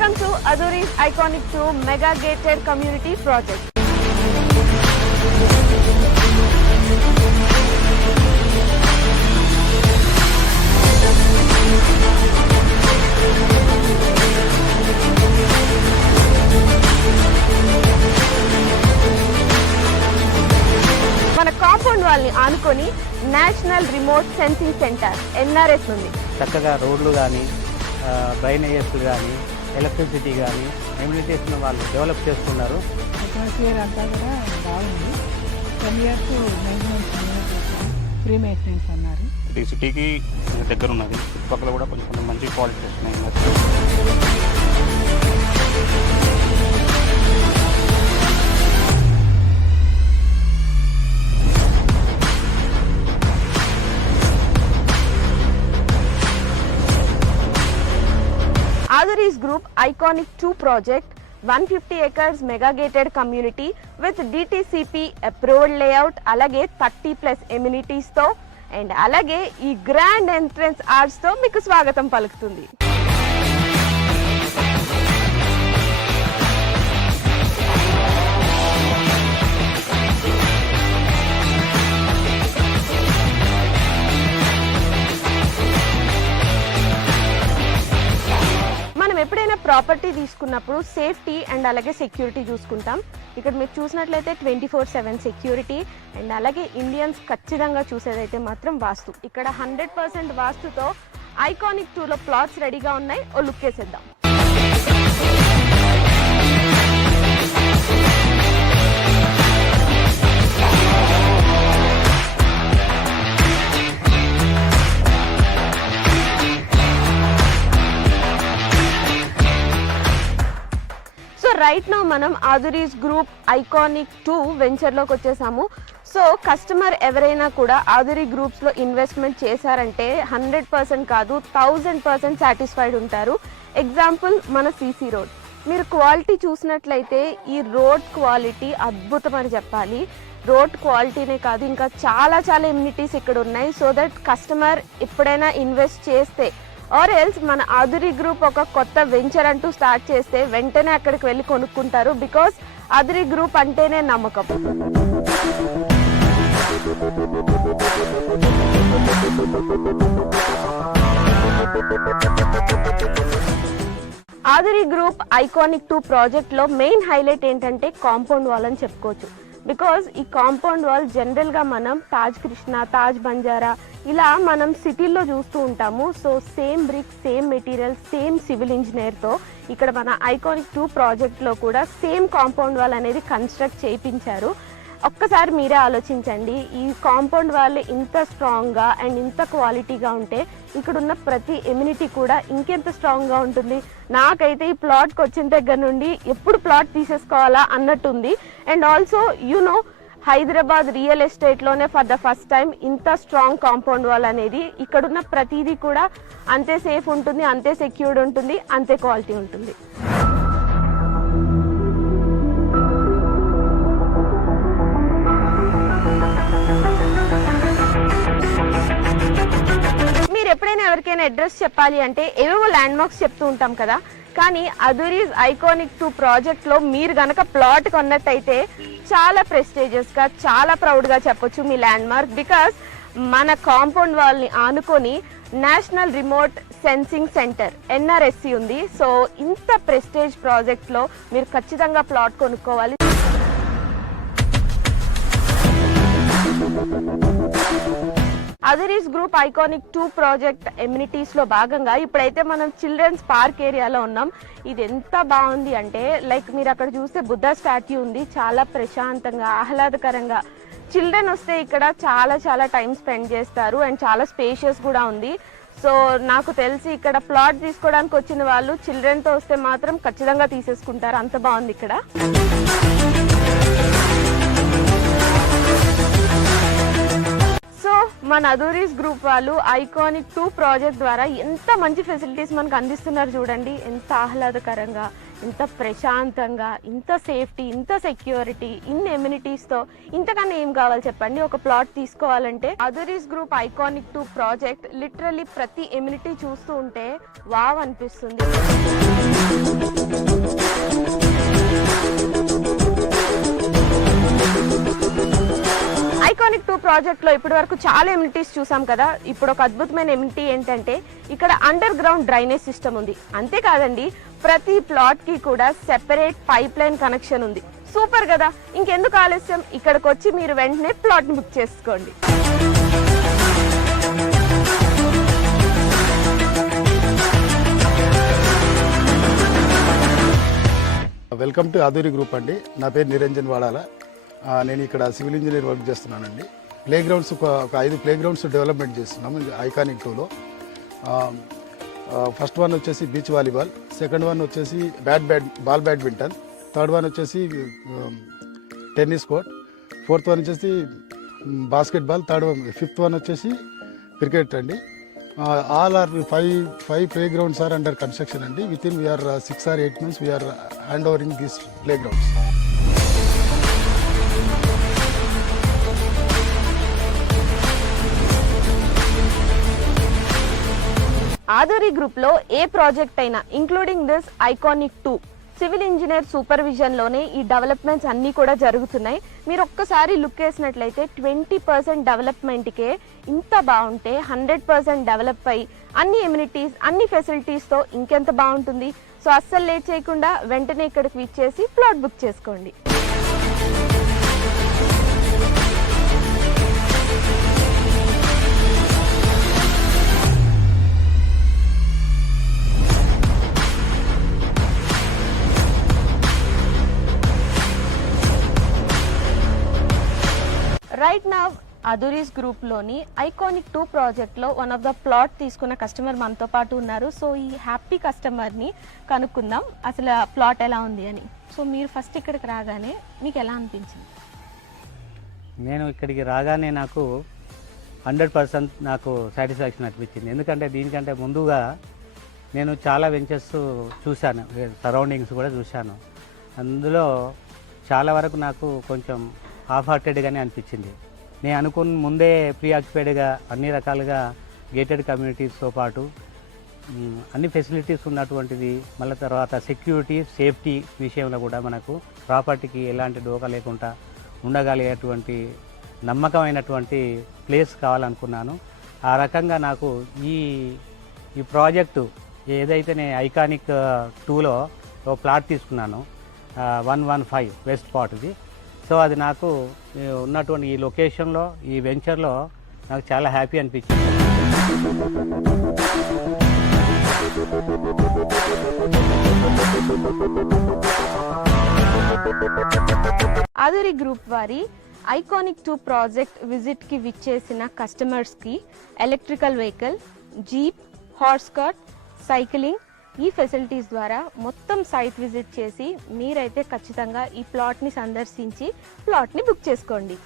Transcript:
Welcome to Aduri's Iconic 2 Mega Gated Community Project. మన compound వాల్ని ఆనుకొని national remote sensing centre NRS ఉంది. చక్కగా రోడ్లు కానీ డ్రైనేజెస్ కానీ ఎలక్ట్రిసిటీ కానీ ఎమ్యూనిటీస్ను వాళ్ళు డెవలప్ చేస్తున్నారు. అట్మాస్ఫియర్ అంతా కూడా బాగుంది. 10 years మెయింటెనెన్స్ ఫ్రీ మెయింటెనెన్స్ అన్నారు. ఇది సిటీకి దగ్గర ఉన్నది. చుట్టుపక్కల కూడా కొంచెం మంచి క్వాలిటీ వస్తున్నాయి. Aduri's Group Iconic 2 project 150 acres mega gated community with DTCP approved layout alage 30+ amenities తో అండ్ అలాగే ఈ గ్రాండ్ ఎంట్రన్స్ ఆర్చ్ తో మీకు స్వాగతం పలుకుతుంది. ఎప్పుడైనా ప్రాపర్టీ తీసుకున్నప్పుడు సేఫ్టీ అండ్ అలాగే సెక్యూరిటీ చూసుకుంటాం. ఇక్కడ మీరు చూసినట్లయితే 24/7 సెక్యూరిటీ అండ్ అలాగే ఇండియన్స్ ఖచ్చితంగా చూసేదైతే మాత్రం వాస్తు. ఇక్కడ 100% వాస్తుతో ఐకానిక్ 2లో ప్లాట్స్ రెడీగా ఉన్నాయి. ఓ లుక్ వేసేద్దాం. రైట్ నౌ మనం ఆదురీస్ గ్రూప్ ఐకానిక్ 2 వెంచర్లోకి వచ్చేసాము. సో కస్టమర్ ఎవరైనా కూడా ఆదురీ గ్రూప్స్లో ఇన్వెస్ట్మెంట్ చేశారంటే 100% కాదు 1000% సాటిస్ఫైడ్ ఉంటారు. ఎగ్జాంపుల్ మన CC రోడ్. మీరు క్వాలిటీ చూసినట్లయితే ఈ రోడ్ క్వాలిటీ అద్భుతం అని చెప్పాలి. రోడ్ క్వాలిటీనే కాదు ఇంకా చాలా ఎమ్యూనిటీస్ ఇక్కడ ఉన్నాయి. సో దట్ కస్టమర్ ఎప్పుడైనా ఇన్వెస్ట్ చేస్తే ఆర్ ఎల్స్ మన ఆదురీ గ్రూప్ ఒక కొత్త వెంచర్ అంటూ స్టార్ట్ చేస్తే వెంటనే అక్కడికి వెళ్ళి కొనుక్కుంటారు. బికాస్ ఆదురీ గ్రూప్ అంటేనే నమ్మకం. ఆదురీ గ్రూప్ ఐకానిక్ 2 ప్రాజెక్ట్ లో మెయిన్ హైలైట్ ఏంటంటే కాంపౌండ్ వాల్ అని చెప్పుకోవచ్చు. బికాజ్ ఈ కాంపౌండ్ వాల్ జనరల్గా మనం తాజ్ కృష్ణ, తాజ్ బంజారా ఇలా మనం సిటీల్లో చూస్తూ ఉంటాము. So same brick, same material, same civil ఇంజనీర్తో ఇక్కడ మన ఐకానిక్ 2 ప్రాజెక్ట్లో కూడా సేమ్ కాంపౌండ్ వాల్ అనేది కన్స్ట్రక్ట్ చేయించారు. ఒక్కసారి మీరే ఆలోచించండి, ఈ కాంపౌండ్ వాల్ ఇంత స్ట్రాంగ్గా అండ్ ఇంత క్వాలిటీగా ఉంటే ఇక్కడున్న ప్రతి ఎమ్యూనిటీ కూడా ఇంకెంత స్ట్రాంగ్గా ఉంటుంది. నాకైతే ఈ ప్లాట్కి వచ్చిన దగ్గర నుండి ఎప్పుడు ప్లాట్ తీసేసుకోవాలా అన్నట్టుంది. And also you know Hyderabad real ఎస్టేట్లోనే ఫర్ ద ఫస్ట్ టైం ఇంత స్ట్రాంగ్ కాంపౌండ్ వాల్ అనేది ఇక్కడున్న ప్రతిదీ కూడా అంతే సేఫ్ ఉంటుంది, అంతే సెక్యూర్డ్ ఉంటుంది, అంతే క్వాలిటీ ఉంటుంది. ఎప్పుడైనా ఎవరికైనా అడ్రస్ చెప్పాలి అంటే ఏవేవో ల్యాండ్ మార్క్స్ చెప్తూ ఉంటాం కదా, కానీ అదురీస్ ఐకానిక్ 2 ప్రాజెక్ట్లో మీరు గనక ప్లాట్ కొన్నట్టయితే చాలా ప్రెస్టీజియస్గా, చాలా ప్రౌడ్గా చెప్పొచ్చు మీ ల్యాండ్ మార్క్. బికాస్ మన కాంపౌండ్ వాల్ని ఆనుకొని national remote sensing centre NRSC ఉంది. సో ఇంత ప్రెస్టేజ్ ప్రాజెక్ట్లో మీరు ఖచ్చితంగా ప్లాట్ కొనుక్కోవాలి. అదురీస్ గ్రూప్ ఐకానిక్ 2 ప్రాజెక్ట్ ఎమ్యూనిటీస్ లో భాగంగా ఇప్పుడైతే మనం చిల్డ్రన్స్ పార్క్ ఏరియాలో ఉన్నాం. ఇది ఎంత బాగుంది అంటే లైక్ మీరు అక్కడ చూస్తే బుద్ధ స్టాట్యూ ఉంది. చాలా ప్రశాంతంగా, ఆహ్లాదకరంగా చిల్డ్రన్ వస్తే ఇక్కడ చాలా టైం స్పెండ్ చేస్తారు అండ్ చాలా స్పేషియస్ కూడా ఉంది. సో నాకు తెలిసి ఇక్కడ ప్లాట్ తీసుకోవడానికి వచ్చిన వాళ్ళు చిల్డ్రన్తో వస్తే మాత్రం ఖచ్చితంగా తీసేసుకుంటారు. అంత బాగుంది ఇక్కడ. సో మన అదురీస్ గ్రూప్ వాళ్ళు ఐకానిక్ 2 ప్రాజెక్ట్ ద్వారా ఎంత మంచి ఫెసిలిటీస్ మనకు అందిస్తున్నారు చూడండి. ఎంత ఆహ్లాదకరంగా, ఇంత ప్రశాంతంగా, ఇంత సేఫ్టీ, ఇంత సెక్యూరిటీ, ఇన్ని ఎమ్యూనిటీస్తో ఇంతకన్నా ఏం కావాలి చెప్పండి. ఒక ప్లాట్ తీసుకోవాలంటే అదురీస్ గ్రూప్ ఐకానిక్ 2 ప్రాజెక్ట్ లిటరల్లీ ప్రతి ఎమ్యూనిటీ చూస్తూ ఉంటే వావ్ అనిపిస్తుంది. ఐకానిక్ 2 ప్రాజెక్ట్ లో ఇప్పటి వరకు చాలా ఎమ్యూనిటీస్ చూసాం కదా. ఇప్పుడు ఒక అద్భుతమైన ఎమ్యూనిటీ ఏంటంటే ఇక్కడ అండర్ గ్రౌండ్ డ్రైనేజ్ సిస్టమ్ ఉంది. అంతేకాదండి, ప్రతి ప్లాట్ కి కూడా సెపరేట్ పైప్ లైన్ కనెక్షన్ ఉంది. సూపర్ కదా. ఇంకెందుకు ఆలస్యం, ఇక్కడికి వచ్చి మీరు వెంటనే ప్లాట్ ని బుక్ చేసుకోండి. వెల్కమ్ టు ఆధురి గ్రూప్ అండి. నా పేరు నిరంజన్ వాడాల. నేను ఇక్కడ సివిల్ ఇంజనీర్ వర్క్ చేస్తున్నానండి. ప్లే గ్రౌండ్స్ ఒక 5 ప్లే గ్రౌండ్స్ డెవలప్మెంట్ చేస్తున్నాము ఐకానిక్ 2లో. ఫస్ట్ వన్ వచ్చేసి బీచ్ వాలీబాల్, సెకండ్ వన్ వచ్చేసి బాల్ బ్యాడ్మింటన్, థర్డ్ వన్ వచ్చేసి టెన్నిస్ కోర్ట్, ఫోర్త్ వన్ వచ్చేసి బాస్కెట్బాల్, ఫిఫ్త్ వన్ వచ్చేసి క్రికెట్ అండి. All are 5 playgrounds are under construction అండి. Within we are 6 or 8 months we are hand overing these playgrounds. Aadhuri group లో ఏ project అయినా including this iconic 2 civil engineer supervision లోనే ఈ developments అన్నీ కూడా జరుగుతున్నాయి. మీరు ఒక్కసారి లుక్ వేసినట్లయితే 20% డెవలప్మెంట్కే ఇంత బాగుంటే 100% డెవలప్ అయ్యి అన్ని ఎమ్యూనిటీస్, అన్ని ఫెసిలిటీస్తో ఇంకెంత బాగుంటుంది. సో అస్సలు లేట్ చేయకుండా వెంటనే ఇక్కడికి విచ్చేసి ప్లాట్ బుక్ చేసుకోండి. రైట్ నవ్ అదురీస్ గ్రూప్లోని ఐకానిక్ 2 ప్రాజెక్ట్లో వన్ ఆఫ్ ద ప్లాట్ తీసుకున్న కస్టమర్ మనతో పాటు ఉన్నారు. సో ఈ హ్యాపీ కస్టమర్ని కనుక్కుందాం అసలు ప్లాట్ ఎలా ఉంది అని. సో మీరు ఫస్ట్ ఇక్కడికి రాగానే మీకు ఎలా అనిపించింది? నేను ఇక్కడికి రాగానే నాకు 100% నాకు సాటిస్ఫాక్షన్ అనిపించింది. ఎందుకంటే దీనికంటే ముందుగా నేను చాలా వెంచర్స్ చూశాను, సరౌండింగ్స్ కూడా చూశాను. అందులో చాలా వరకు నాకు కొంచెం హాఫ్ హార్టెడ్గానే అనిపించింది. నేను అనుకున్న ముందే ప్రీ ఆక్యుపైడ్గా అన్ని రకాలుగా గేటెడ్ కమ్యూనిటీస్తో పాటు అన్ని ఫెసిలిటీస్ ఉన్నటువంటిది, మళ్ళీ తర్వాత సెక్యూరిటీ, సేఫ్టీ విషయంలో కూడా మనకు ప్రాపర్టీకి ఎలాంటి డోకా లేకుండా ఉండగలిగేటువంటి నమ్మకమైనటువంటి ప్లేస్ కావాలనుకున్నాను. ఆ రకంగా నాకు ఈ ప్రాజెక్టు ఏదైతే నేను ఐకానిక్ 2లో ఒక ప్లాట్ తీసుకున్నాను 115 వెస్ట్ పాట్ది. సో అది నాకు ఉన్నటువంటి ఈ లొకేషన్లో, ఈ వెంచర్లో నాకు చాలా హ్యాపీ అనిపించింది. ఆధురి గ్రూప్ వారి ఐకానిక్ 2 ప్రాజెక్ట్ విజిట్కి విచ్చేసిన కస్టమర్స్కి electrical vehicle, jeep, horse cart, cycling ఈ ఫెసిలిటీస్ ద్వారా మొత్తం సైట్ విజిట్ చేసి మీరైతే ఖచ్చితంగా ఈ ప్లాట్ని సందర్శించి ప్లాట్ని బుక్ చేసుకోండి.